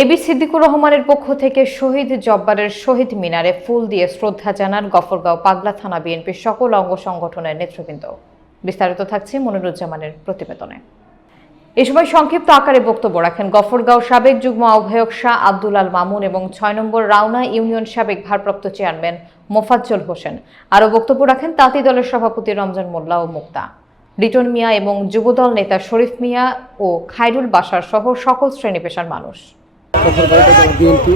AB Siddiqur রহমানের পক্ষ থেকে শহীদ জব্বারের শহীদ মিনারে ফুল দিয়ে শ্রদ্ধা জানান গফরগাঁও পাগলা থানা বিএনপির সকল অঙ্গ সংগঠনের নেতৃবৃন্দ। বিস্তারিত থাকছে মনিরুজ্জামানের প্রতিবেদনে। এ সময় সংক্ষিপ্ত আকারে বক্তব্য রাখেন গফরগাঁও সাবেক যুগ্ম আহ্বায়ক শাহ আব্দুল আল মামুন এবং ৬ নম্বর রাওনা ইউনিয়ন সাবেক ভারপ্রাপ্ত চেয়ারম্যান মোফাজ্জল হোসেন। আরও বক্তব্য রাখেন তাঁতি দলের সভাপতি রমজান মোল্লা ও মুক্তা, লিটন মিয়া এবং যুবদল নেতা শরীফ মিয়া ও খায়রুল বাশার সহ সকল শ্রেণী পেশার মানুষ। গফরগাঁও উপজেলা বিএনপি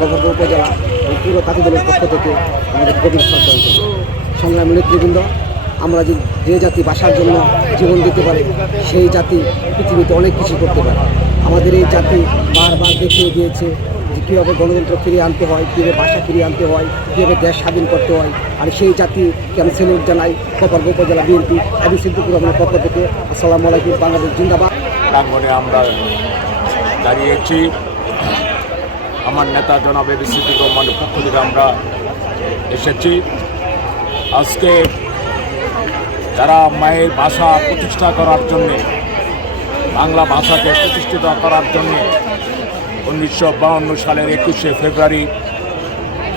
গফরগাঁও উপজেলা পুরো তাঁতি দলের পক্ষ থেকে আমাদের গভীর শ্রদ্ধা সংগ্রামী নেতৃবৃন্দ, আমরা যে জাতি ভাষার জন্য জীবন দিতে পারে সেই জাতি পৃথিবীতে অনেক কিছু করতে পারে। আমাদের এই জাতি বারবার দেখিয়ে দিয়েছে যে কীভাবে গণতন্ত্র ফিরিয়ে আনতে হয়, কীভাবে ভাষা ফিরিয়ে আনতে হয়, কীভাবে দেশ স্বাধীন করতে হয়। আর সেই জাতিকে আমি স্যালুট জানাই গফরগাঁও উপজেলা বিএনপি এবি সিদ্দিকুর রহমানের পক্ষ থেকে। আসসালামু আলাইকুম, বাংলাদেশ জিন্দাবাদ। প্রাঙ্গণে আমরা দাঁড়িয়েছি, আমার নেতা জনাব এবি সিদ্দিকুর রহমানের পক্ষ থেকে আমরা এসেছি। আজকে যারা মায়ের ভাষা প্রতিষ্ঠা করার জন্যে, বাংলা ভাষাকে প্রতিষ্ঠিত করার জন্যে 1952 সালের 21শে ফেব্রুয়ারি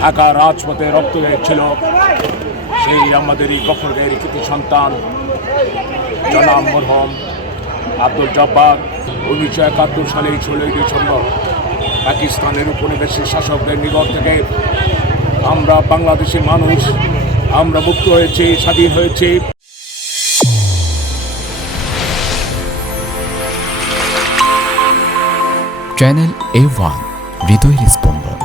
ঢাকা রাজপথে রক্ত দিয়েছিল, সেই আমাদের এই গফরগাঁওয়ের কৃতি সন্তান জনাব মরহুম আব্দুল জব্বার 1971 সালের 16ই ডিসেম্বর পাকিস্তানের উপনিবেশিক শাসকদের নিকট থেকে আমরা বাংলাদেশি মানুষ আমরা মুক্ত হয়েছি, স্বাধীন হয়েছি। চ্যানেল A1 হৃদয়ের স্পন্দন।